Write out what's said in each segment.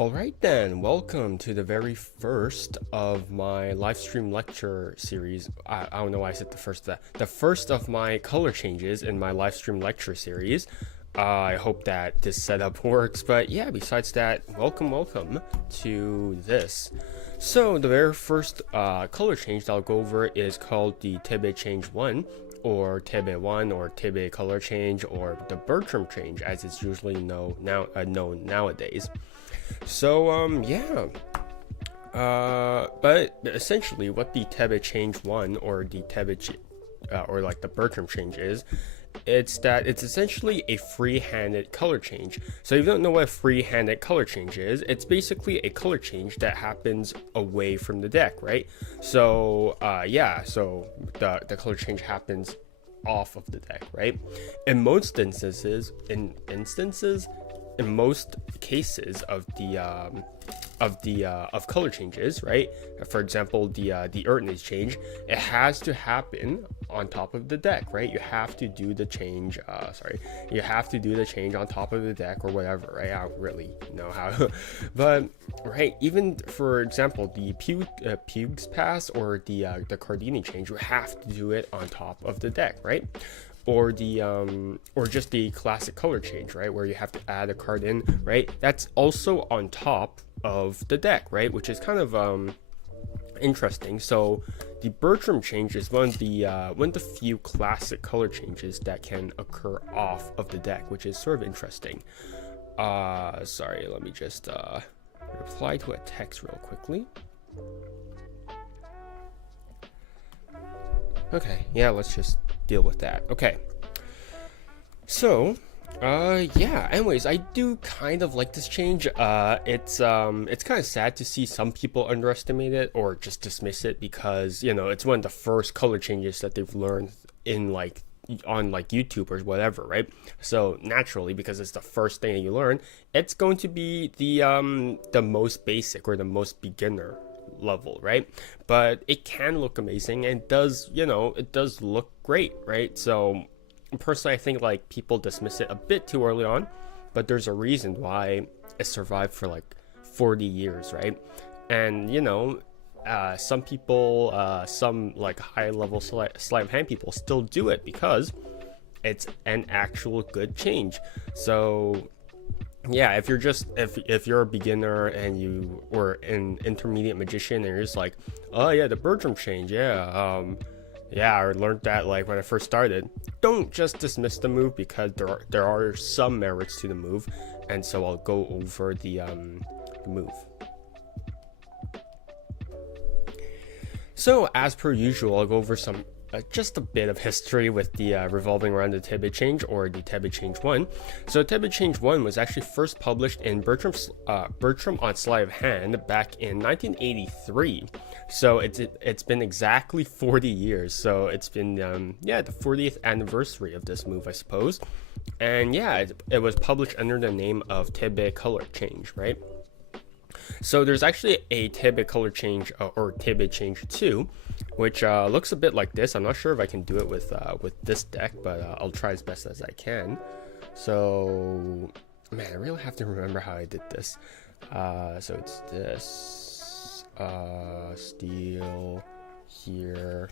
Alright then, welcome to the very first of my live stream lecture series. I don't know why I said the first of my color changes in my live stream lecture series. I hope that this setup works, but yeah, besides that, welcome to this. So the very first color change that I'll go over is called the TeBe change 1, or TeBe 1, or TeBe color change, or the Bertram change as it's usually known nowadays. So but essentially what the TeBe change 1 or the or like the Bertram change is, it's essentially a free-handed color change. So if you don't know what a free-handed color change is, it's basically a color change that happens away from the deck, right? So so the color change happens off of the deck, right? In most cases of color changes, right? For example, the Earthness change, it has to happen on top of the deck, right? You have to do the change. You have to do the change on top of the deck or whatever, right? I don't really know how, but right, even for example, the Pugs pass or the Cardini change, you have to do it on top of the deck, right? Or the or just the classic color change, right, where you have to add a card in, right? That's also on top of the deck, right? Which is kind of interesting. So the Bertram change is one of the few classic color changes that can occur off of the deck, which is sort of interesting. Sorry, let me just reply to a text real quickly. Okay, yeah, let's just deal with that. Okay, so yeah, anyways, I do kind of like this change. It's kind of sad to see some people underestimate it or just dismiss it, because you know it's one of the first color changes that they've learned in on YouTube or whatever, right? So naturally, because it's the first thing that you learn, it's going to be the most basic or the most beginner level, right? But it can look amazing, and it does look great, right? So personally, I think like people dismiss it a bit too early on, but there's a reason why it survived for like 40 years, right? And some people, some like high level sleight of hand people still do it because it's an actual good change. So yeah, if you're a beginner and you or an intermediate magician and you're just like, oh yeah, the Bertram change, yeah, I learned that like when I first started, don't just dismiss the move, because there are some merits to the move, and so I'll go over the move. So as per usual, I'll go over some just a bit of history with the revolving around the TeBe change or the TeBe change 1. So TeBe change 1 was actually first published in Bertram on Sleight of Hand back in 1983. So it's been exactly 40 years. So it's been the 40th anniversary of this move, I suppose. And yeah, it was published under the name of TeBe color change, right? So there's actually a TeBe color change or TeBe change 2, which looks a bit like this. I'm not sure if I can do it with this deck, but I'll try as best as I can. So man, I really have to remember how I did this. So it's this steal here,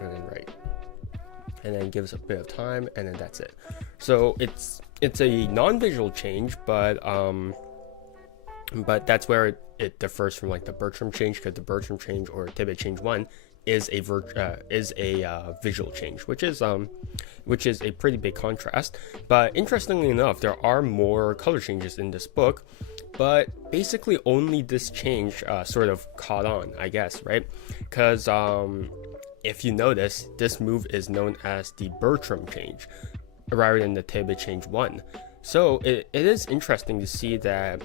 and then right, and then gives a bit of time, and then that's it. So it's a non-visual change, but that's where it differs from like the Bertram change, because the Bertram change or TeBe change 1 is a visual change, which is a pretty big contrast. But interestingly enough, there are more color changes in this book, but basically only this change sort of caught on, I guess, right? Because if you notice, this move is known as the Bertram change rather than the TeBe change 1. So it is interesting to see that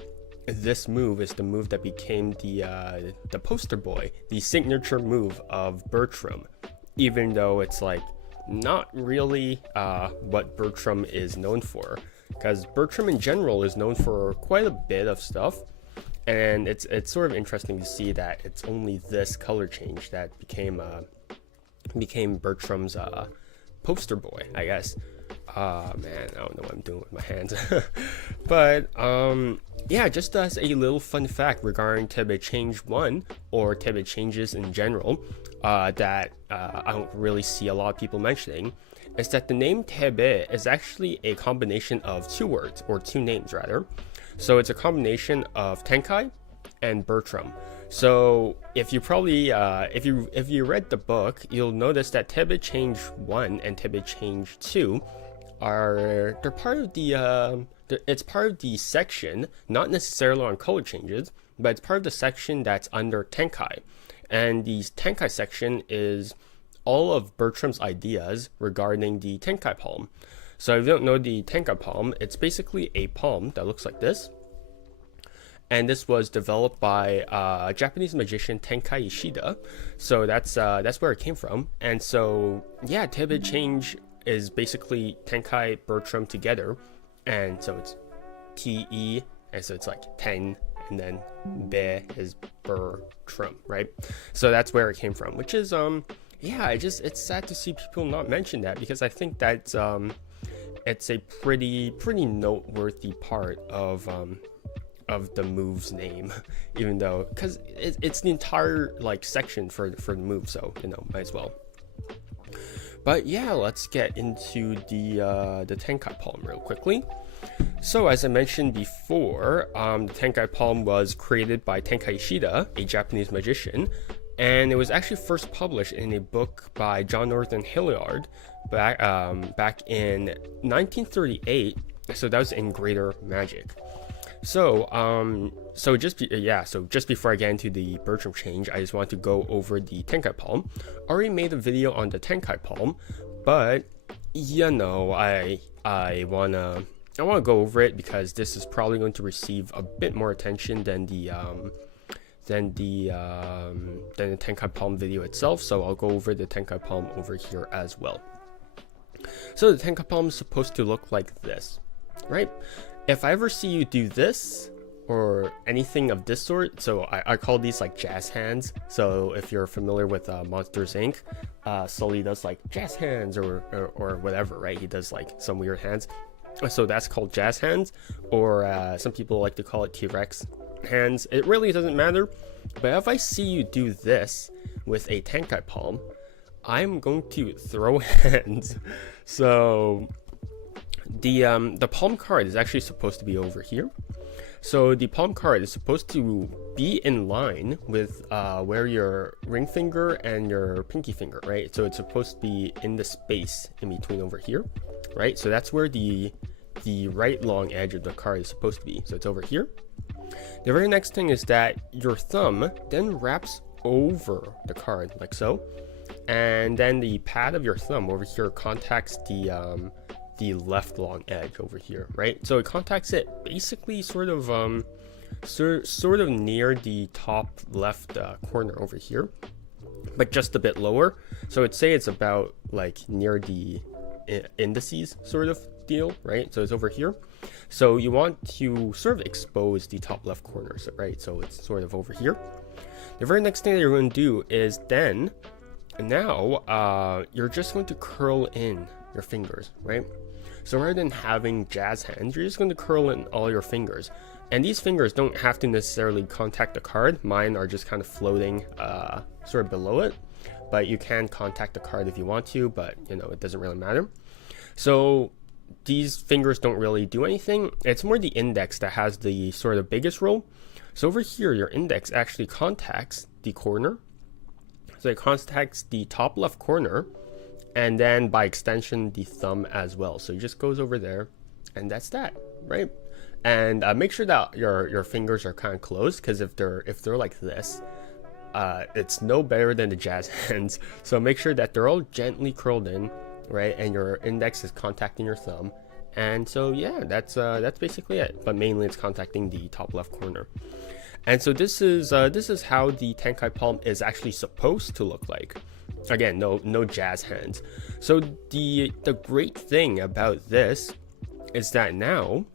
this move is the move that became the poster boy, the signature move of Bertram, even though it's like not really what Bertram is known for, because Bertram in general is known for quite a bit of stuff, and it's sort of interesting to see that it's only this color change that became Bertram's poster boy, I guess. Man, I don't know what I'm doing with my hands. But yeah, just as a little fun fact regarding TeBe Change 1 or TeBe changes in general, that I don't really see a lot of people mentioning, is that the name TeBe is actually a combination of two words, or two names rather. So it's a combination of Tenkai and Bertram. So if you probably if you read the book, you'll notice that TeBe Change 1 and TeBe Change 2 they're part of it's part of the section, not necessarily on color changes, but it's part of the section that's under Tenkai. And the Tenkai section is all of Bertram's ideas regarding the Tenkai Palm. So if you don't know the Tenkai Palm, it's basically a palm that looks like this. And this was developed by Japanese magician Tenkai Ishida. So that's where it came from. And so yeah, TeBe Change is basically Tenkai Bertram together, and so it's TE, and so it's like ten, and then Be is Bertram, right? So that's where it came from, which is yeah, it's sad to see people not mention that, because I think that's it's a pretty noteworthy part of the move's name, even though, because it's the entire like section for the move, so you know, might as well. But yeah, let's get into the Tenkai Palm real quickly. So as I mentioned before, the Tenkai Palm was created by Tenkai Ishida, a Japanese magician, and it was actually first published in a book by John Norton Hilliard back in 1938. So that was in Greater Magic. So just before I get into the Bertram change, I just want to go over the Tenkai Palm. I already made a video on the Tenkai Palm, but you know, I wanna go over it because this is probably going to receive a bit more attention than the Tenkai Palm video itself. So I'll go over the Tenkai Palm over here as well. So the Tenkai Palm is supposed to look like this, right? If I ever see you do this or anything of this sort, so I call these like jazz hands. So if you're familiar with Monsters Inc., Sully does like jazz hands or whatever, right? He does like some weird hands. So that's called jazz hands, or some people like to call it T-Rex hands. It really doesn't matter. But if I see you do this with a Tenkai Palm, I'm going to throw hands. So the palm card is actually supposed to be over here. So the palm card is supposed to be in line with where your ring finger and your pinky finger, right? So it's supposed to be in the space in between over here, right? So that's where the right long edge of the card is supposed to be. So it's over here. The very next thing is that your thumb then wraps over the card like so, and then the pad of your thumb over here contacts the left long edge over here, right? So it contacts it basically sort of near the top left corner over here, but just a bit lower. So I'd say it's about like near the indices sort of deal, right? So it's over here. So you want to sort of expose the top left corner, right? So it's sort of over here. The very next thing that you're going to do is now you're just going to curl in your fingers, right? So rather than having jazz hands, you're just going to curl in all your fingers. And these fingers don't have to necessarily contact the card. Mine are just kind of floating sort of below it. But you can contact the card if you want to, but you know, it doesn't really matter. So these fingers don't really do anything. It's more the index that has the sort of biggest role. So over here, your index actually contacts the corner. So it contacts the top left corner, and then by extension the thumb as well. So it just goes over there, and that's that, right? And make sure that your fingers are kind of closed, because if they're like this, it's no better than the jazz hands. So make sure that they're all gently curled in, right? And your index is contacting your thumb. And so yeah, that's basically it. But mainly it's contacting the top left corner. And so this is how the Tenkai Palm is actually supposed to look like. Again, no jazz hands. So the great thing about this is that now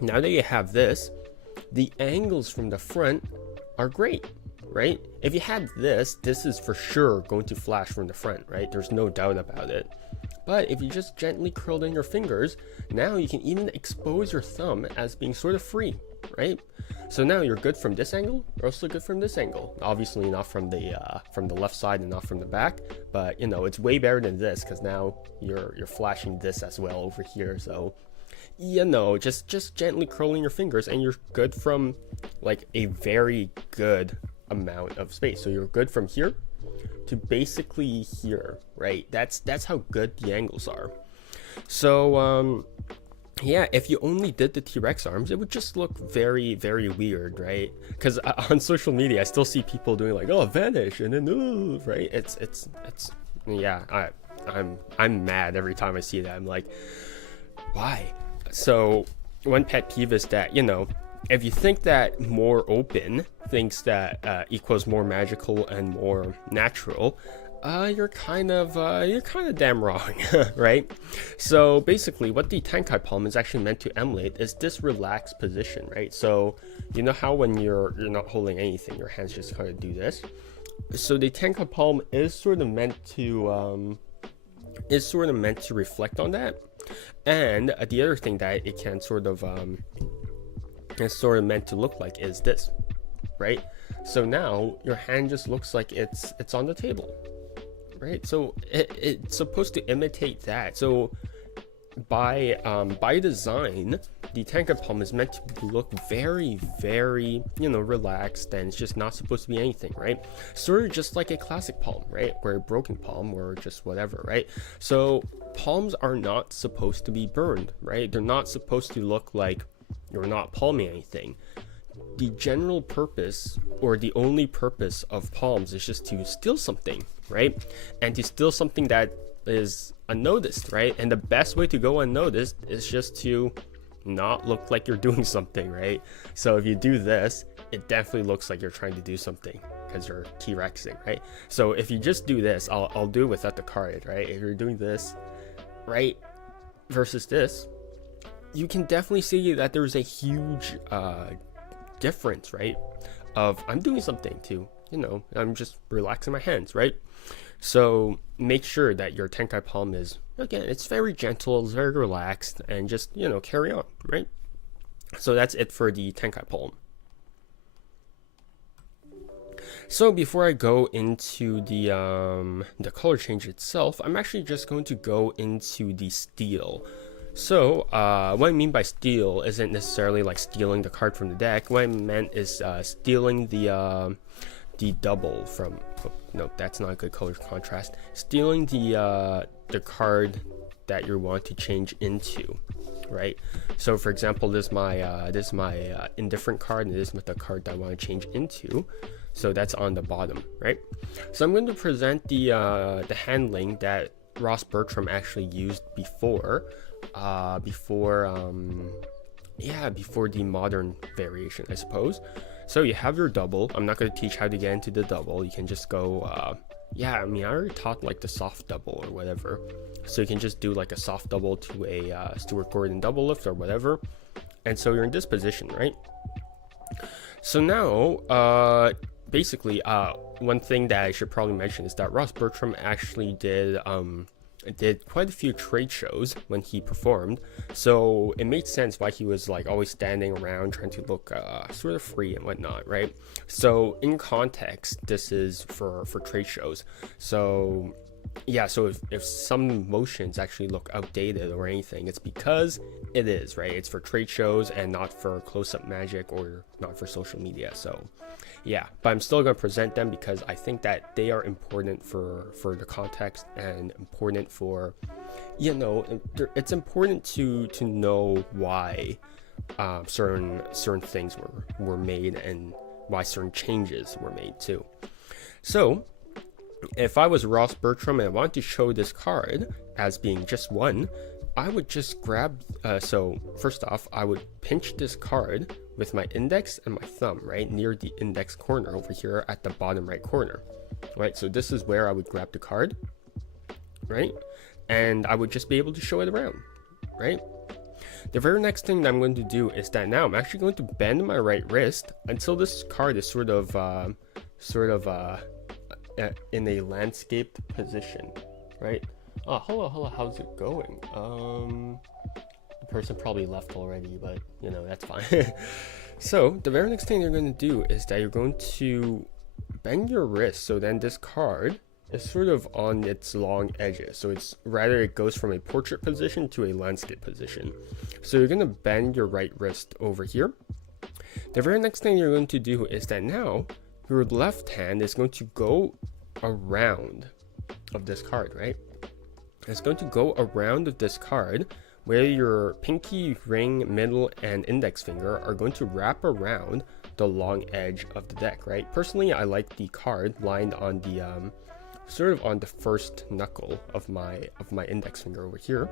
that you have this, the angles from the front are great, right? If you had this is for sure going to flash from the front, right? There's no doubt about it. But if you just gently curled in your fingers, now you can even expose your thumb as being sort of free, right? So now you're good from this angle, you're also good from this angle. Obviously not from the left side and not from the back, but you know, it's way better than this because now you're flashing this as well over here. So you know, just gently curling your fingers and you're good from like a very good amount of space. So you're good from here to basically here, right? That's how good the angles are. So yeah, if you only did the T-Rex arms, it would just look very, very weird, right? Because on social media, I still see people doing like, oh, vanish and then move, right? It's yeah, I'm mad every time I see that. I'm like, why? So one pet peeve is that, you know, if you think that more open thinks that equals more magical and more natural, you're kind of damn wrong, right? So basically what the Tenkai Palm is actually meant to emulate is this relaxed position, right? So you know how when you're not holding anything, your hands just kind of do this. So the Tenkai Palm is sort of meant to reflect on that. And the other thing that it can sort of it's sort of meant to look like is this, right? So now your hand just looks like it's on the table, right? So it's supposed to imitate that. So by design, the Tenkai Palm is meant to look very, very, you know, relaxed, and it's just not supposed to be anything, right? Sort of just like a classic palm, right? Or a broken palm, or just whatever, right? So palms are not supposed to be burned, right? They're not supposed to look like you're not palming anything. The general purpose, or the only purpose of palms, is just to steal something, right? And to steal something that is unnoticed, right? And the best way to go unnoticed is just to not look like you're doing something, right? So if you do this, it definitely looks like you're trying to do something because you're T-Rexing, right? So if you just do this, I'll do it without the card, right? If you're doing this, right, versus this, you can definitely see that there's a huge difference, right? Of I'm doing something too, you know, I'm just relaxing my hands, right? So make sure that your Tenkai Palm is, again, it's very gentle, it's very relaxed, and just, you know, carry on, right? So that's it for the Tenkai Palm. So before I go into the color change itself, I'm actually just going to go into the steal. So what I mean by steal isn't necessarily like stealing the card from the deck. What I meant is stealing the double from, oh, no, that's not a good color contrast. Stealing the card that you want to change into, right? So for example, this is my indifferent card, and this is the card that I want to change into. So that's on the bottom, right? So I'm going to present the handling that Ross Bertram actually used before the modern variation, I suppose. So you have your double. I'm not going to teach how to get into the double. You can just go, yeah, I mean, I already taught like the soft double or whatever. So you can just do like a soft double to a Stuart Gordon double lift or whatever. And so you're in this position, right? So now, basically, one thing that I should probably mention is that Ross Bertram actually did quite a few trade shows when he performed, so it made sense why he was like always standing around trying to look sort of free and whatnot, right? So in context, this is for trade shows. So yeah, so if some motions actually look outdated or anything, it's because it is, right? It's for trade shows and not for close-up magic or not for social media. So yeah, but I'm still going to present them because I think that they are important for the context and important for, you know, it's important to know why certain things were made and why certain changes were made too. So if I was Ross Bertram and I wanted to show this card as being just one, I would just grab, so first off, I would pinch this card with my index and my thumb, right, near the index corner over here at the bottom right corner, right? So this is where I would grab the card, right? And I would just be able to show it around, right? The very next thing that I'm going to do is that now I'm actually going to bend my right wrist until this card is sort of in a landscaped position, right? Oh, hello, how's it going? The person probably left already, but you know, that's fine. So the very next thing you're going to do is that you're going to bend your wrist, so then this card is sort of on its long edges, so it's rather it goes from a portrait position to a landscape position. So you're going to bend your right wrist over here. The very next thing you're going to do is that now your left hand is going to go around of this card, right? It's going to go around of this card where your pinky, ring, middle, and index finger are going to wrap around the long edge of the deck, right? Personally, I like the card lined on the sort of on the first knuckle of my index finger over here.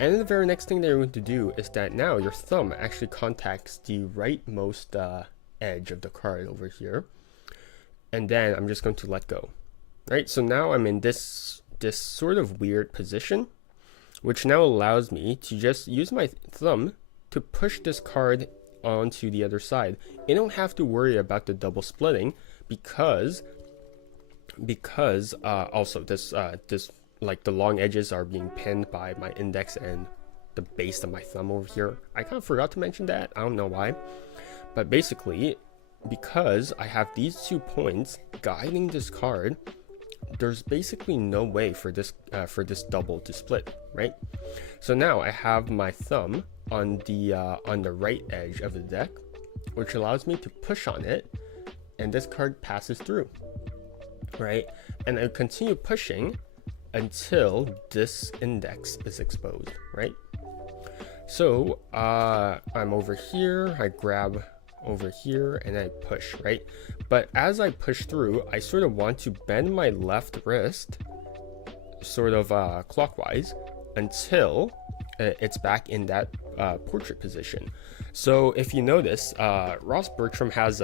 And then the very next thing that you're going to do is that now your thumb actually contacts the rightmost edge of the card over here, and then I'm just going to let go, right? So now I'm in this sort of weird position, which now allows me to just use my thumb to push this card onto the other side. You don't have to worry about the double splitting because also this like the long edges are being pinned by my index and the base of my thumb over here. I kind of forgot to mention that. I don't know why, but basically because I have these 2 points guiding this card, there's basically no way for this double to split, right? So now I have my thumb on the right edge of the deck, which allows me to push on it, and this card passes through, right? And I continue pushing until this index is exposed, right? So I'm over here, I grab over here and I push, right? But as I push through, I sort of want to bend my left wrist sort of clockwise until it's back in that portrait position. So if you notice, Ross Bertram has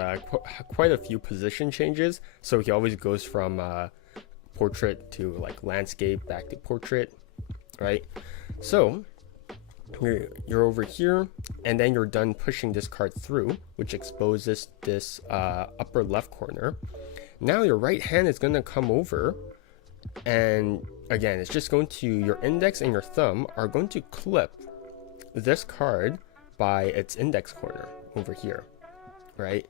quite a few position changes. So he always goes from portrait to like landscape back to portrait, right? So you're over here, and then you're done pushing this card through, which exposes this upper left corner. Now your right hand is going to come over, and again, it's just going to, your index and your thumb are going to clip this card by its index corner over here, right?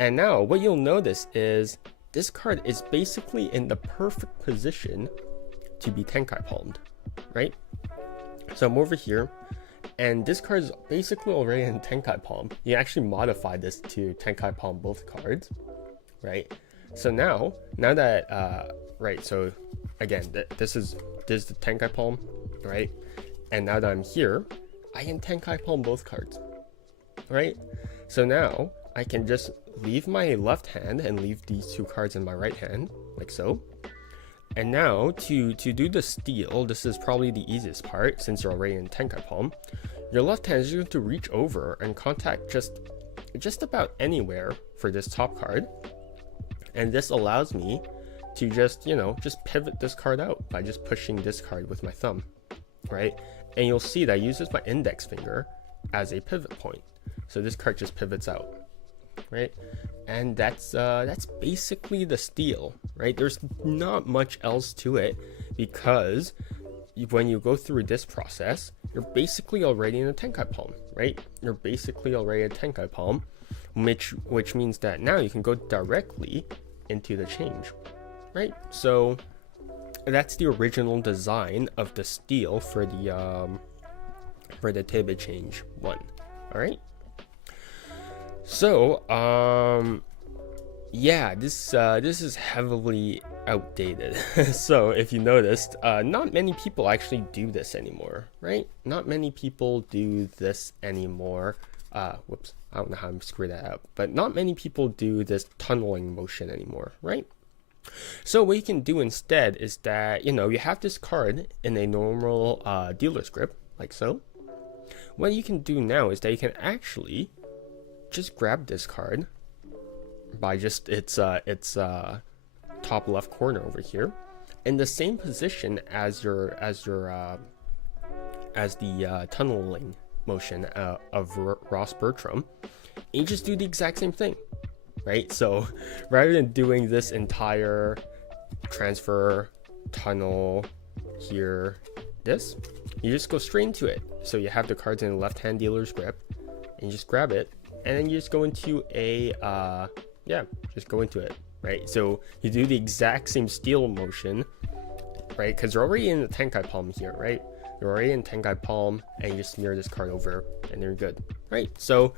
And now what you'll notice is this card is basically in the perfect position to be Tenkai Palmed, right? So I'm over here, and this card is basically already in Tenkai Palm. You actually modify this to Tenkai Palm both cards, right? So now that right, so again, this is the Tenkai Palm, right? And now that I'm here, I can Tenkai Palm both cards, right? So now I can just leave my left hand and leave these 2 cards in my right hand, like so. And now to do the steal, this is probably the easiest part since you're already in Tenkai Palm. Your left hand is going to reach over and contact just about anywhere for this top card. And this allows me to just pivot this card out by just pushing this card with my thumb, right? And you'll see that I uses my index finger as a pivot point. So this card just pivots out, right? And that's basically the steal, right? There's not much else to it, because when you go through this process, you're basically already in a Tenkai Palm, right? You're basically already a Tenkai Palm, which means that now you can go directly into the change, right? So that's the original design of the steal for the TeBe change 1. All right. So yeah, this is heavily outdated. So if you noticed, not many people actually do this anymore, right? Not many people do this anymore. Whoops, I don't know how I'm screwing that up, but not many people do this tunneling motion anymore, right? So what you can do instead is that, you have this card in a normal dealer's grip, like so. What you can do now is that you can actually just grab this card by just its top left corner over here, in the same position as the tunneling motion of Ross Bertram, and you just do the exact same thing, right? So rather than doing this entire transfer tunnel here, you just go straight into it. So you have the cards in the left hand dealer's grip, and you just grab it, and then you just go into a just go into it, right? So you do the exact same steal motion, right? Because you're already in the Tenkai Palm here, right? You're already in Tenkai Palm, and you just smear this card over, and you're good, right? So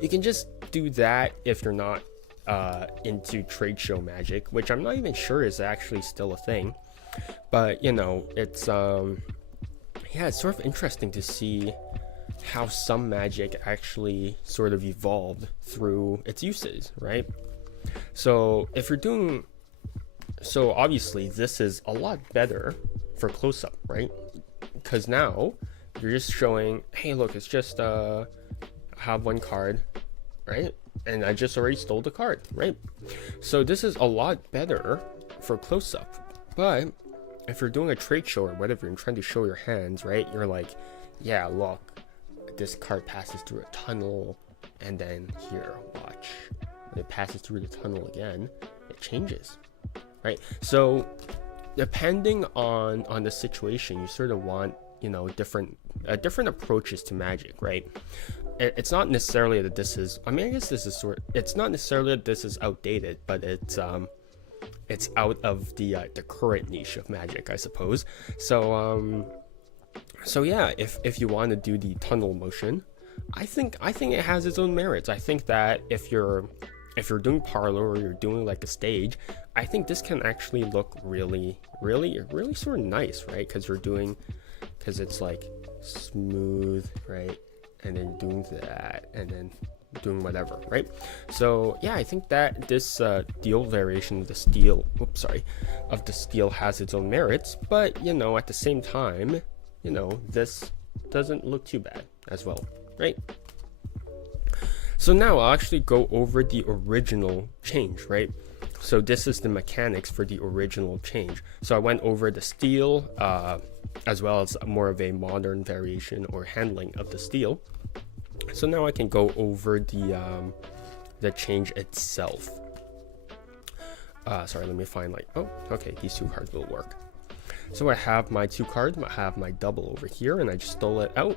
you can just do that if you're not into trade show magic, which I'm not even sure is actually still a thing. But you know, it's it's sort of interesting to see how some magic actually sort of evolved through its uses, right? So if you're doing, so obviously this is a lot better for close-up, right? Because now you're just showing, hey look, it's just I have one card, right? And I just already stole the card, right? So this is a lot better for close-up. But if you're doing a trade show or whatever, and trying to show your hands, right? You're like, yeah, look, this card passes through a tunnel, and then here, watch, when it passes through the tunnel again, it changes, right? So depending on the situation, you sort of want, you know, different approaches to magic, right? It's not necessarily that this is, I mean, I guess this is it's not necessarily that this is outdated, but it's out of the current niche of magic, I suppose. So yeah, if you want to do the tunnel motion, I think it has its own merits. I think that if you're doing parlor, or you're doing like a stage, I think this can actually look really sort of nice, right? Because it's like smooth, right? And then doing that, and then doing whatever, right? So yeah, I think that this deal variation of the steel has its own merits, but you know, at the same time, you know, this doesn't look too bad as well, right? So now I'll actually go over the original change, right? So this is the mechanics for the original change. So I went over the steel, as well as more of a modern variation or handling of the steel. So now I can go over the change itself. Sorry, let me find okay, these two cards will work. So I have my two cards, I have my double over here, and I just stole it out.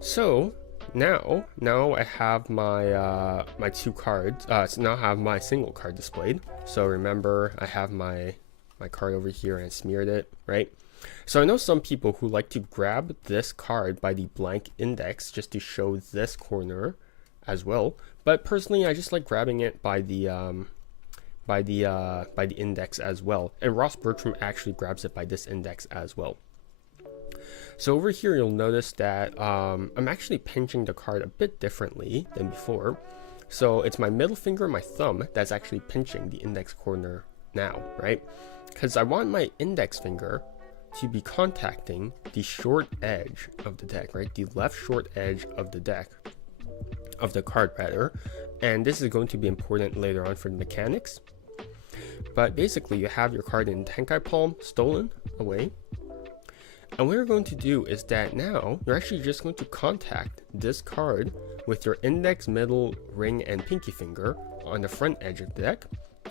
So now I have my my two cards. So now I have my single card displayed. So remember, I have my card over here, and I smeared it, right? So I know some people who like to grab this card by the blank index just to show this corner as well. But personally, I just like grabbing it by the index as well. And Ross Bertram actually grabs it by this index as well. So over here, you'll notice that I'm actually pinching the card a bit differently than before. So it's my middle finger and my thumb that's actually pinching the index corner now, right? Because I want my index finger to be contacting the short edge of the deck, right? The left short edge of the deck, of the card rather. And this is going to be important later on for the mechanics. But basically, you have your card in Tenkai Palm stolen away. And what you're going to do is that now you're actually just going to contact this card with your index, middle, ring, and pinky finger on the front edge of the deck,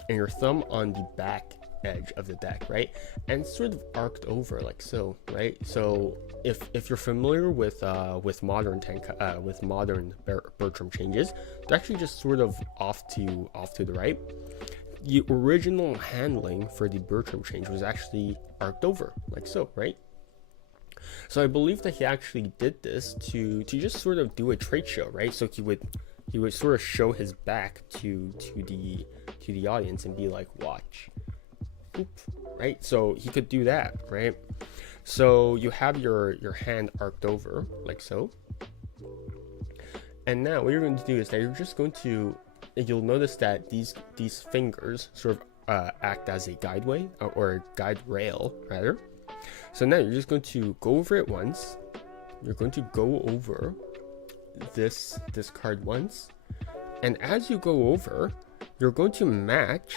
and your thumb on the back edge of the deck, right? And sort of arced over like so, right? So if you're familiar with modern Bertram changes, they're actually just sort of off to the right. The original handling for the Bertram change was actually arced over like so, right? So I believe that he actually did this to just sort of do a trade show, right? So he would sort of show his back to the audience and be like, watch. Oop, right? So he could do that, right? So you have your hand arced over like so. And now what you're going to do is that you're just going to, you'll notice that these fingers sort of act as a guideway or a guide rail rather. So now you're just going to go over it once. You're going to go over this card once, and as you go over, you're going to match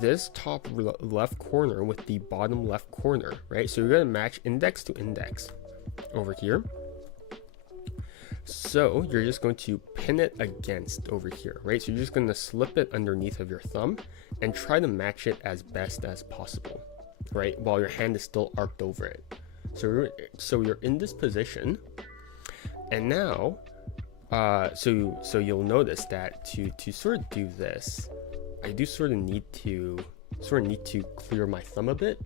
this top left corner with the bottom left corner, right? So you're going to match index to index over here. So you're just going to pin it against over here, right? So you're just going to slip it underneath of your thumb and try to match it as best as possible, right? While your hand is still arced over it. So you're in this position, and now, so you'll notice that to sort of do this, I do sort of need to clear my thumb a bit.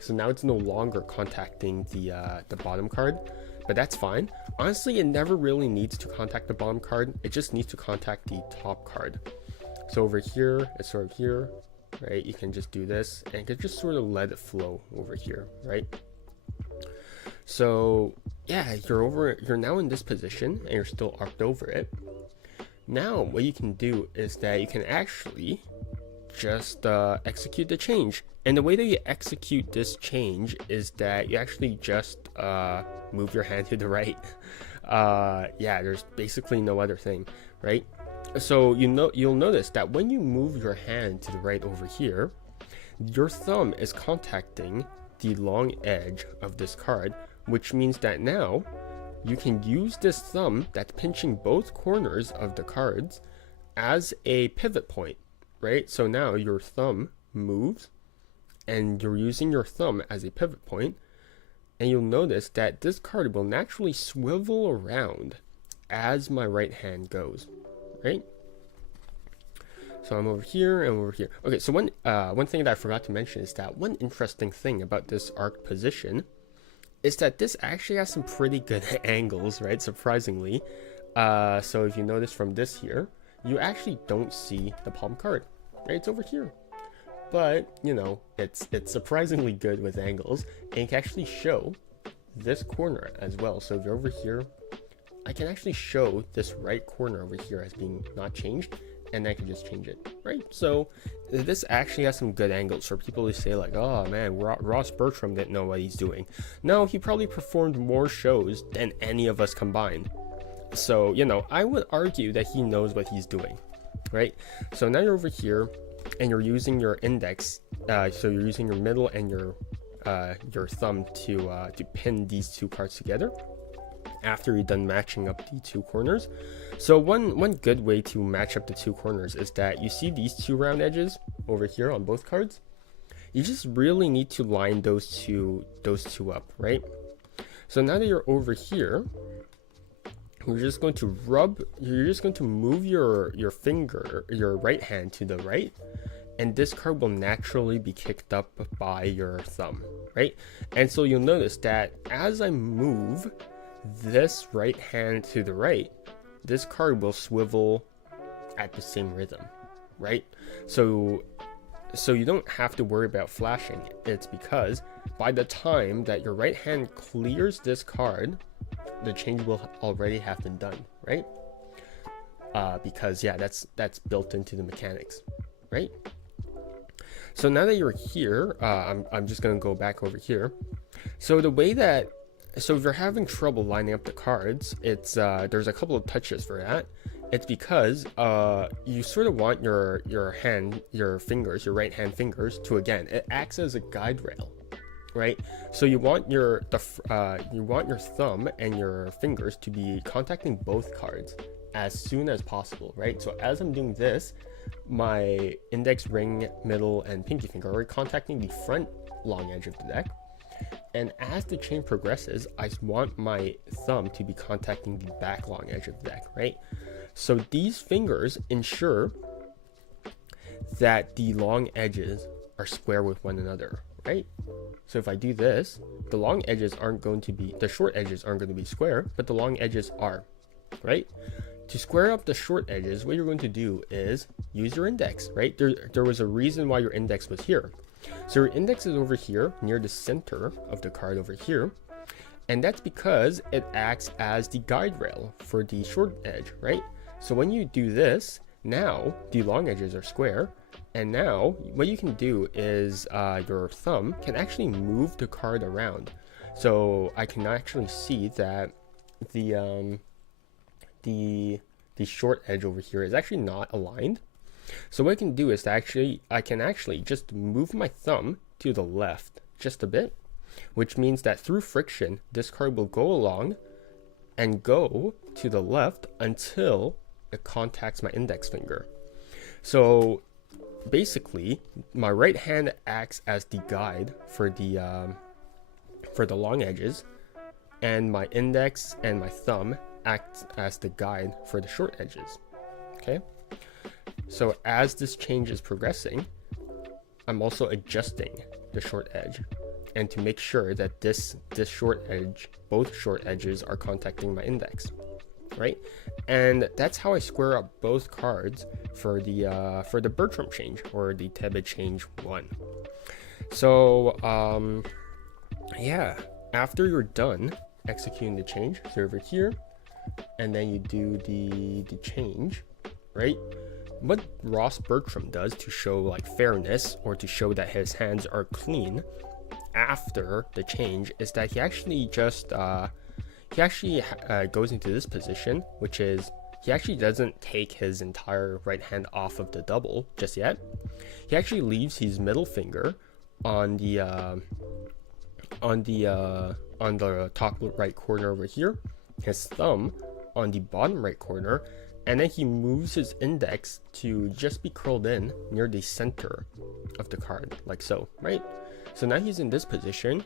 So now it's no longer contacting the bottom card, but that's fine. Honestly, it never really needs to contact the bottom card. It just needs to contact the top card. So over here, it's sort of here, right? You can just do this and you can just sort of let it flow over here, right? So yeah, you're now in this position and you're still arced over it. Now what you can do is that you can actually just execute the change. And the way that you execute this change is that you actually just move your hand to the right. Yeah, there's basically no other thing, right? So you'll notice that when you move your hand to the right over here, your thumb is contacting the long edge of this card, which means that now you can use this thumb that's pinching both corners of the cards as a pivot point, right? So now your thumb moves and you're using your thumb as a pivot point, and you'll notice that this card will naturally swivel around as my right hand goes, right? So I'm over here and over here. Okay, so one thing that I forgot to mention is that one interesting thing about this arc position is that this actually has some pretty good angles, right? Surprisingly. So if you notice from this here, you actually don't see the palm card, right? It's over here. But, you know, it's surprisingly good with angles, and you can actually show this corner as well. So if you're over here, I can actually show this right corner over here as being not changed, and I can just change it, right? So this actually has some good angles for people who say like, oh man, Ross Bertram didn't know what he's doing. No, he probably performed more shows than any of us combined. So, you know, I would argue that he knows what he's doing, right? So now you're over here, and you're using your index, so you're using your middle and your thumb to pin these two cards together after you're done matching up the two corners. So one good way to match up the two corners is that you see these two round edges over here on both cards. You just really need to line those two up, right? So now that you're over here, you're just going to move your finger, your right hand to the right, and this card will naturally be kicked up by your thumb, right? And so you'll notice that as I move this right hand to the right, this card will swivel at the same rhythm, right? So you don't have to worry about flashing. It's because by the time that your right hand clears this card, the change will already have been done, right? Because yeah, that's built into the mechanics, right? So now that you're here, I'm just gonna go back over here. So the way that, so if you're having trouble lining up the cards, it's there's a couple of touches for that. It's because you sort of want your fingers, your right hand fingers, to, again, it acts as a guide rail, right? So you want your thumb and your fingers to be contacting both cards as soon as possible, right? So as I'm doing this, my index, ring, middle, and pinky finger are contacting the front long edge of the deck. And as the chain progresses, I want my thumb to be contacting the back long edge of the deck, right? So these fingers ensure that the long edges are square with one another, right? So if I do this, the long edges aren't going to be, the short edges aren't going to be square, but the long edges are, right? To square up the short edges, what you're going to do is use your index, right? There was a reason why your index was here. So your index is over here near the center of the card over here. And that's because it acts as the guide rail for the short edge, right? So when you do this, now the long edges are square. And now what you can do is your thumb can actually move the card around. So I can actually see that the short edge over here is actually not aligned. So what I can do is I can actually just move my thumb to the left just a bit, which means that through friction, this card will go along and go to the left until it contacts my index finger. So basically, my right hand acts as the guide for for the long edges, and my index and my thumb act as the guide for the short edges. Okay, so as this change is progressing, I'm also adjusting the short edge, and to make sure that this short edge, both short edges, are contacting my index, right? And that's how I square up both cards for the Bertram change, or the TeBe change 1. So yeah, after you're done executing the change, so over here, and then you do the change, right? What Ross Bertram does to show like fairness, or to show that his hands are clean after the change, is that he actually just goes into this position, which is he actually doesn't take his entire right hand off of the double just yet. He actually leaves his middle finger on the top right corner over here, his thumb on the bottom right corner, and then he moves his index to just be curled in near the center of the card, like so, right? So now he's in this position.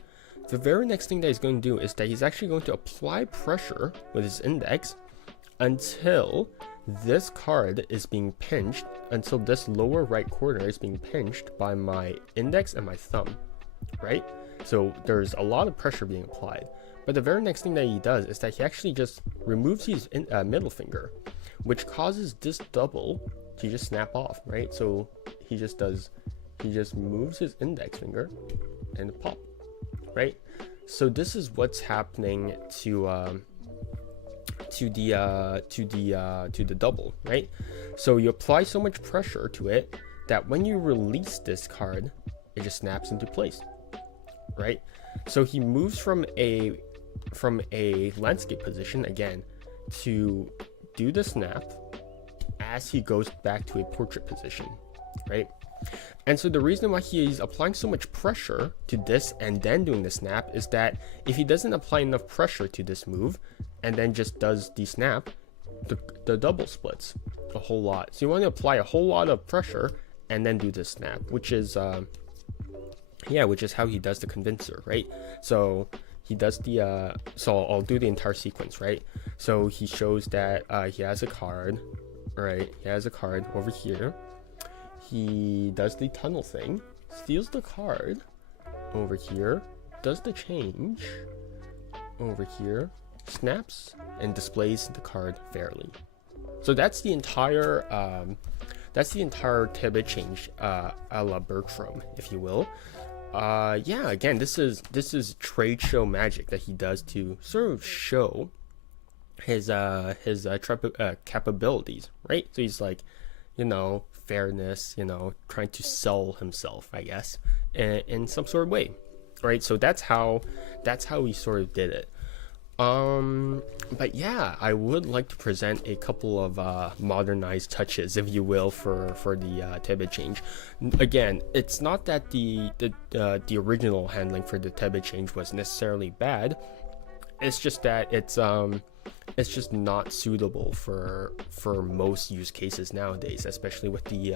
The very next thing that he's going to do is that he's actually going to apply pressure with his index until this card is being pinched, until this lower right corner is being pinched by my index and my thumb, right? So there's a lot of pressure being applied. But the very next thing that he does is that he actually just removes his middle finger, which causes this double to just snap off, right? So he just moves his index finger and pop, right? So this is what's happening to the double, right? So you apply so much pressure to it that when you release this card, it just snaps into place, right? So he moves from a landscape position again to do the snap as he goes back to a portrait position, right? And so the reason why he is applying so much pressure to this and then doing the snap is that if he doesn't apply enough pressure to this move and then just does the snap, the double splits a whole lot. So you want to apply a whole lot of pressure and then do the snap, which is how he does the convincer, right? So he does the so I'll do the entire sequence, right? So he shows that he has a card, right? He has a card over here. He does the tunnel thing, steals the card over here, does the change over here, snaps, and displays the card fairly. So that's the entire TeBe change a la Bertram, if you will. Yeah, again, this is trade show magic that he does to sort of show his capabilities, right? So he's like, fairness, trying to sell himself, I guess, in some sort of way, right? So that's how he sort of did it. But yeah, I would like to present a couple of modernized touches, if you will, for the TeBe change. Again, it's not that the original handling for the TeBe change was necessarily bad. It's just that it's just not suitable for most use cases nowadays, especially with the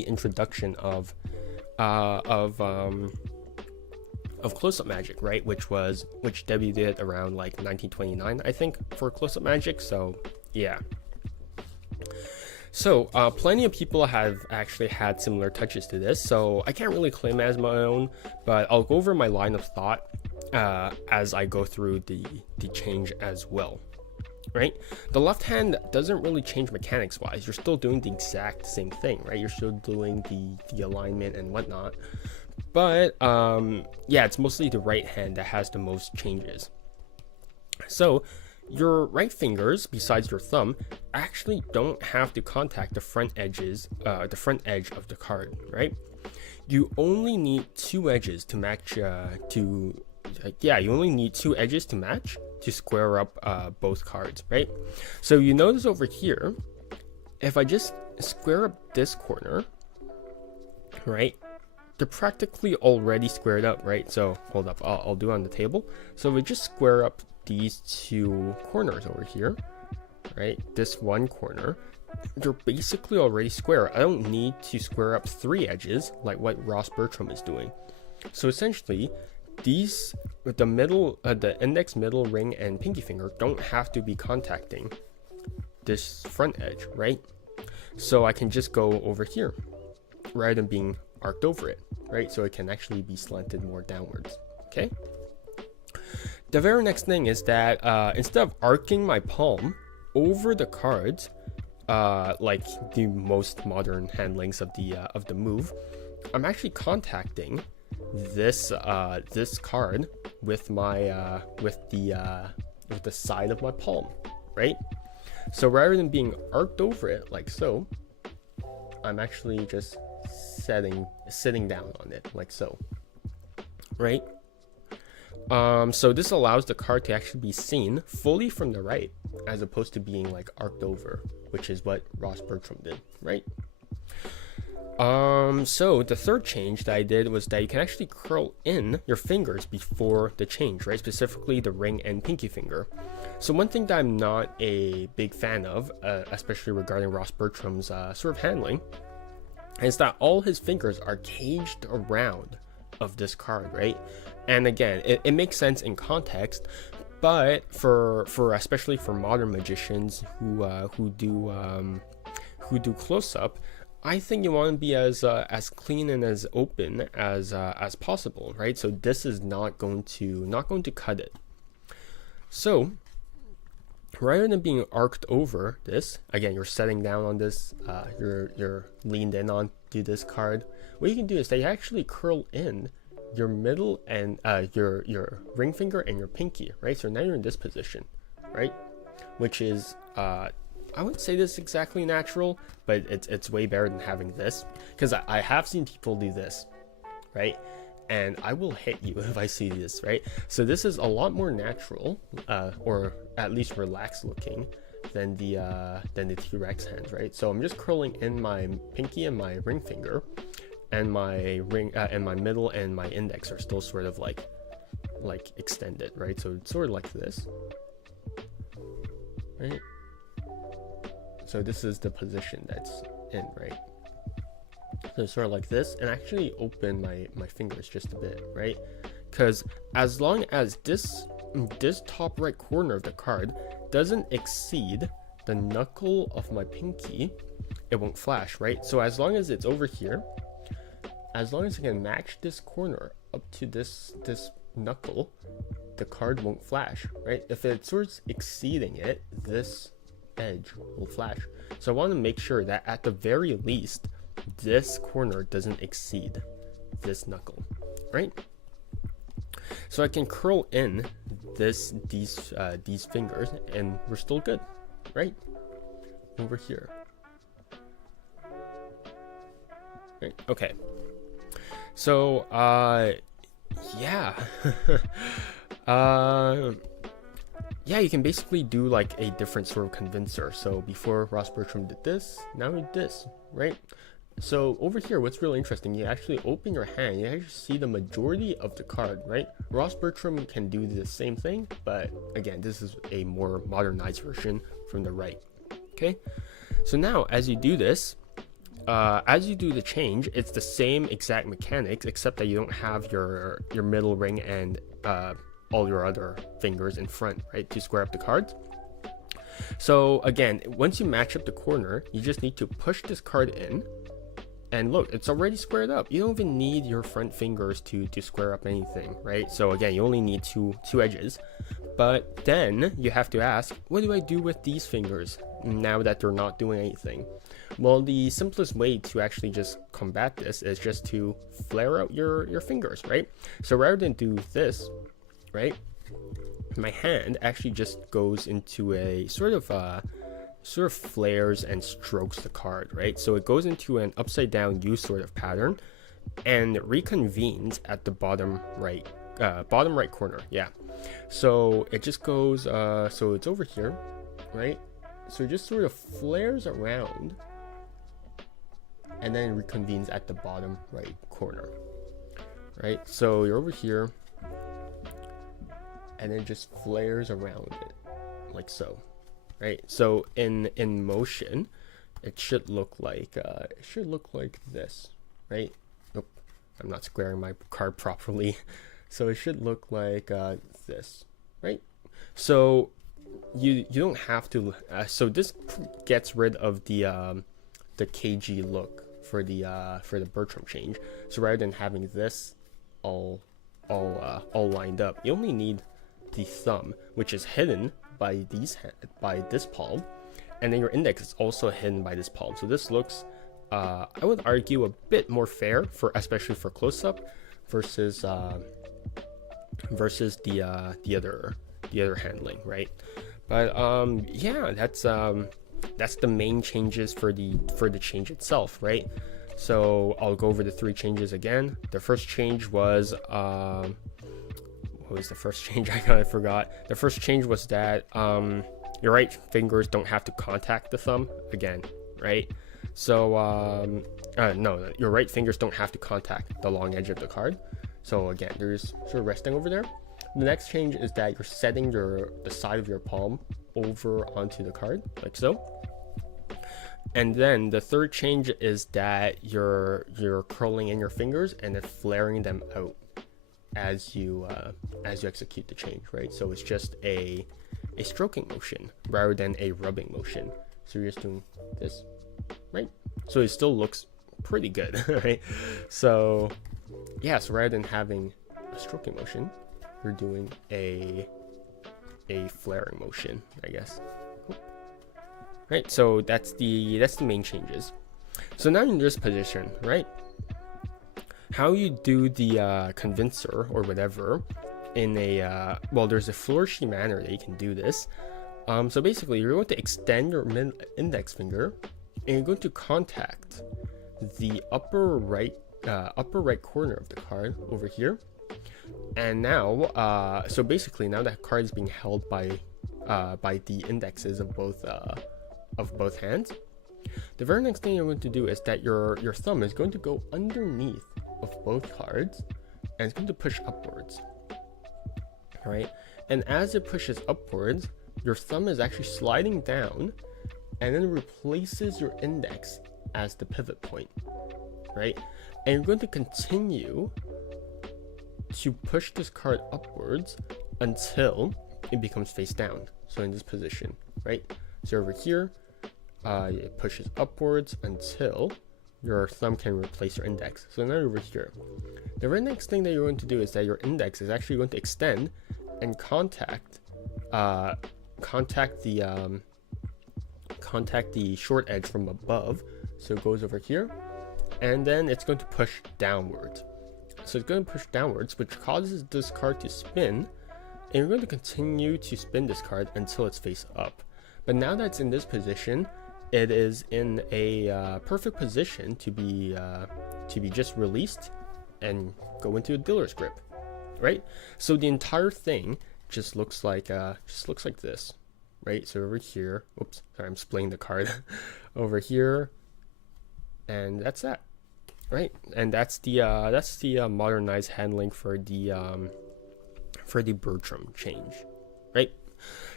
introduction of close-up magic, right? Which TeBe did around like 1929, I think, for close-up magic. So yeah. So plenty of people have actually had similar touches to this, so I can't really claim it as my own, but I'll go over my line of thought as I go through the change as well, right? The left hand doesn't really change mechanics wise. You're still doing the exact same thing, right? You're still doing the alignment and whatnot, but yeah, it's mostly the right hand that has the most changes. So your right fingers, besides your thumb, actually don't have to contact the front edges, the front edge of the card, right? You only need two edges to match you only need two edges to match to square up both cards, right? So you notice over here, if I just square up this corner, right, they're practically already squared up, right? So hold up, I'll do it on the table. So we just square up these two corners over here, right? This one corner, they're basically already square. I don't need to square up three edges like what Ross Bertram is doing. So essentially, these, with the middle, the index, middle, ring, and pinky finger don't have to be contacting this front edge, right? So I can just go over here rather than being arced over it, right? So it can actually be slanted more downwards, okay? The very next thing is that instead of arcing my palm over the cards, like the most modern handlings of the move, I'm actually contacting this this card with my with the side of my palm, right? So rather than being arced over it like so, I'm actually just sitting down on it like so, right? So this allows the card to actually be seen fully from the right, as opposed to being like arced over, which is what Ross Bertram did, right? So the third change that I did was that you can actually curl in your fingers before the change, right? Specifically the ring and pinky finger. So one thing that I'm not a big fan of, especially regarding Ross Bertram's sort of handling, is that all his fingers are caged around of this card, right? And again, it makes sense in context, but for especially for modern magicians who do close up, I think you want to be as clean and as open as possible, right? So this is not going to cut it. So rather than being arced over this, again, you're setting down on this, you're leaned in onto this card. What you can do is that you actually curl in your middle and your ring finger and your pinky, right? So now you're in this position, right? Which is I wouldn't say this is exactly natural, but it's way better than having this, because I have seen people do this, right? And I will hit you if I see this, right? So this is a lot more natural, or at least relaxed looking than the T-Rex hands, right? So I'm just curling in my pinky and my ring finger, and my ring and my middle and my index are still sort of like extended, right? So it's sort of like this, right? So this is the position that's in, right? So sort of like this, and actually open my fingers just a bit, right? Because as long as this top right corner of the card doesn't exceed the knuckle of my pinky, it won't flash, right? So as long as it's over here, as long as I can match this corner up to this knuckle, the card won't flash, right? If it's sort of exceeding it, this edge will flash. So I want to make sure that at the very least this corner doesn't exceed this knuckle, right? So I can curl in these fingers and we're still good, right? Over here, right? Okay, so yeah. Yeah, you can basically do like a different sort of convincer. So before Ross Bertram did this, now he did this, right? So over here, what's really interesting, you actually open your hand, you actually see the majority of the card, right? Ross Bertram can do the same thing, but again, this is a more modernized version from the right, okay? So now, as you do this, as you do the change, it's the same exact mechanics, except that you don't have your middle ring and all your other fingers in front, right, to square up the cards. So again, once you match up the corner, you just need to push this card in, and look, it's already squared up. You don't even need your front fingers to square up anything, right? So again, you only need two edges. But then you have to ask, what do I do with these fingers now that they're not doing anything? Well, the simplest way to actually just combat this is just to flare out your fingers, right? So rather than do this, right, my hand actually just goes into a sort of flares and strokes the card, right? So it goes into an upside down U sort of pattern and reconvenes at the bottom right corner. Yeah, so it just goes so it's over here, right? So it just sort of flares around and then reconvenes at the bottom right corner, right? So you're over here and then just flares around it like so, right? So in motion, it should look like this, right? Nope, I'm not squaring my card properly. So it should look like this, right? So you don't have to. So this gets rid of the KG look for the Bertram change. So rather than having this all lined up, you only need the thumb, which is hidden by this palm, and then your index is also hidden by this palm. So this looks, I would argue, a bit more fair especially for close up versus the other handling, right? But yeah, that's the main changes for the change itself, right? So I'll go over the 3 changes again. The first change was what was the first change? I kind of forgot. The first change was that your right fingers don't have to contact the thumb again, right? So no, your right fingers don't have to contact the long edge of the card. So again, there's sort of resting over there. The next change is that you're setting the side of your palm over onto the card, like so. And then the third change is that you're curling in your fingers and then flaring them out as you execute the change, right? So it's just a stroking motion rather than a rubbing motion. So you're just doing this, right? So it still looks pretty good, right? So yeah, so rather than having a stroking motion, we're doing a flaring motion, I guess. Right, so that's the main changes. So now in this position, right, how you do the convincer or whatever in a well, there's a flourishy manner that you can do this. So basically, you're going to extend your index finger, and you're going to contact the upper right corner of the card over here. And now, so basically, now that card is being held by the indexes of both hands. The very next thing you're going to do is that your thumb is going to go underneath of both cards, and it's going to push upwards. All right, and as it pushes upwards, your thumb is actually sliding down, and then replaces your index as the pivot point, right? And you're going to continue to push this card upwards until it becomes face down. So in this position, right? So over here, it pushes upwards until your thumb can replace your index. So now over here, the very next thing that you're going to do is that your index is actually going to extend and contact the short edge from above. So it goes over here, and then it's going to push downwards. So it's going to push downwards, which causes this card to spin, and you're going to continue to spin this card until it's face up. But now that it's in this position, it is in a perfect position to be just released and go into a dealer's grip, right? So the entire thing just looks like this, right? So over here, oops, sorry, I'm splitting the card over here, and that's that, right? And that's the modernized handling for the Bertram change, right?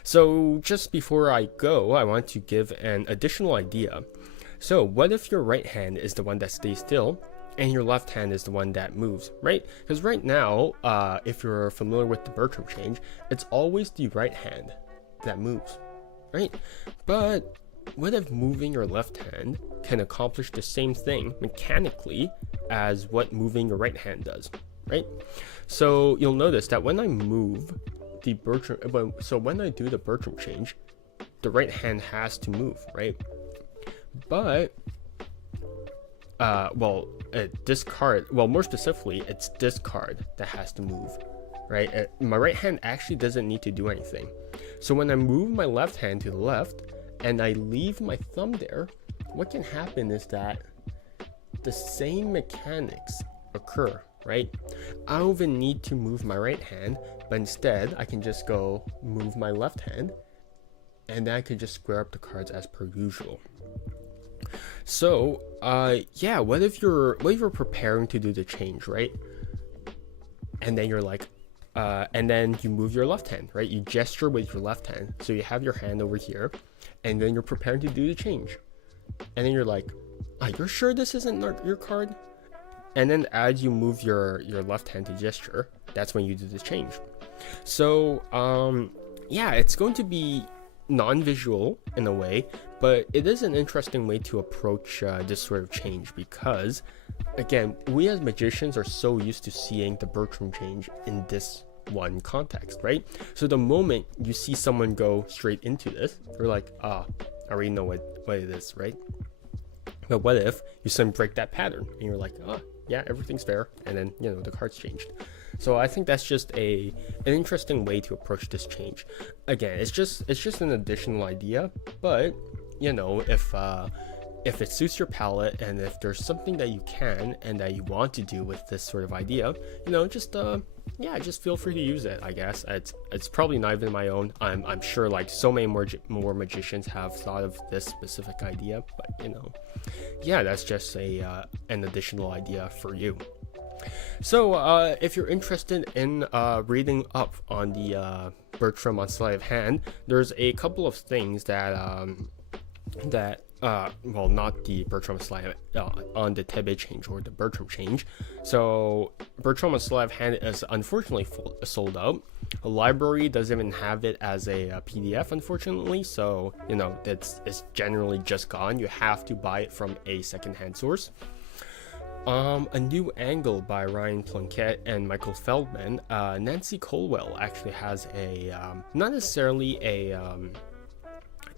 So just before I go, I want to give an additional idea. So what if your right hand is the one that stays still and your left hand is the one that moves, right? Because right now, if you're familiar with the Bertram change, it's always the right hand that moves, right? But what if moving your left hand can accomplish the same thing mechanically as what moving your right hand does, right? So you'll notice that when I move the Bertram, so when I do the Bertram change, the right hand has to move, right? But this card, well, more specifically, it's this card that has to move, right? My right hand actually doesn't need to do anything. So when I move my left hand to the left and I leave my thumb there, what can happen is that the same mechanics occur, right? I don't even need to move my right hand, but instead I can just go move my left hand, and then I can just square up the cards as per usual. So yeah, what if you're preparing to do the change, right? And then you're like, and then you move your left hand, right? You gesture with your left hand, so you have your hand over here, and then you're preparing to do the change, and then you're like, you're sure this isn't your card? And then as you move your left hand to gesture, that's when you do the change. So yeah, it's going to be non-visual in a way, but it is an interesting way to approach this sort of change, because again, we as magicians are so used to seeing the Bertram change in this one context, right? So the moment you see someone go straight into this, you're like, I already know what it is, right? But what if you suddenly break that pattern and you're like, yeah, everything's fair, and then the cards changed. So I think that's just an interesting way to approach this change. Again, it's just an additional idea, but if it suits your palette, and if there's something that you can and that you want to do with this sort of idea, just feel free to use it. I guess it's probably not even my own. I'm sure like so many more magicians have thought of this specific idea, but yeah, that's just an additional idea for you. So if you're interested in reading up on the Bertram on sleight of hand, there's a couple of things that well, not the Bertram sleight on the TeBe change or the Bertram change. So Bertram on sleight of hand is unfortunately sold out. A library doesn't even have it as a PDF, unfortunately. So it's generally just gone. You have to buy it from a secondhand source. A New Angle by Ryan Plunkett and Michael Feldman. Nancy Colwell actually has a not necessarily a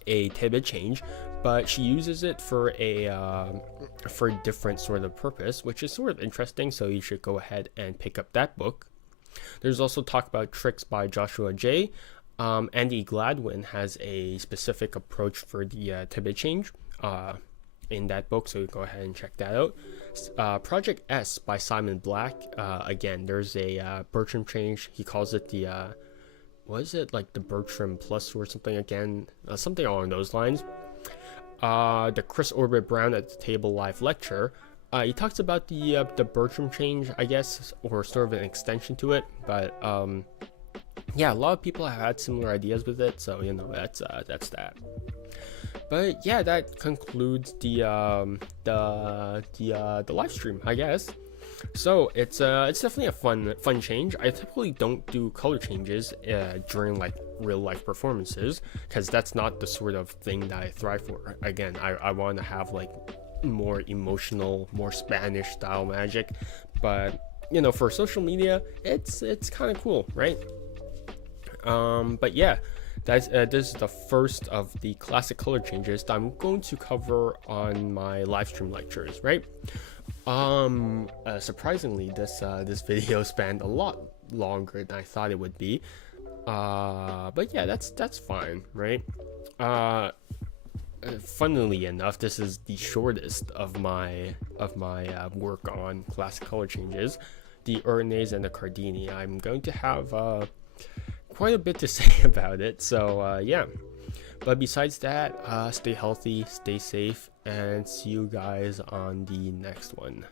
TeBe change, but she uses it for a different sort of purpose, which is sort of interesting. So you should go ahead and pick up that book. There's also Talk About Tricks by Joshua J. Andy Gladwin has a specific approach for the TeBe change in that book, so you go ahead and check that out. Project S by Simon Black. Again, there's a Bertram change. He calls it the was it like the Bertram Plus or something again? Something along those lines. The Chris Orbit Brown at the Table live lecture. He talks about the Bertram change, I guess, or sort of an extension to it. But yeah, a lot of people have had similar ideas with it, so that's that. But yeah, that concludes the live stream, I guess. So it's definitely a fun change. I typically don't do color changes during like real life performances, because that's not the sort of thing that I thrive for. Again, I want to have like more emotional, more Spanish style magic, but for social media, it's kind of cool, right? But yeah, this is the first of the classic color changes that I'm going to cover on my live stream lectures, right? Surprisingly, this video spanned a lot longer than I thought it would be. But yeah, that's fine, right? Funnily enough, this is the shortest of my work on classic color changes, the Urnes and the Cardini. I'm going to have quite a bit to say about it, so yeah. But besides that, stay healthy, stay safe, and see you guys on the next one.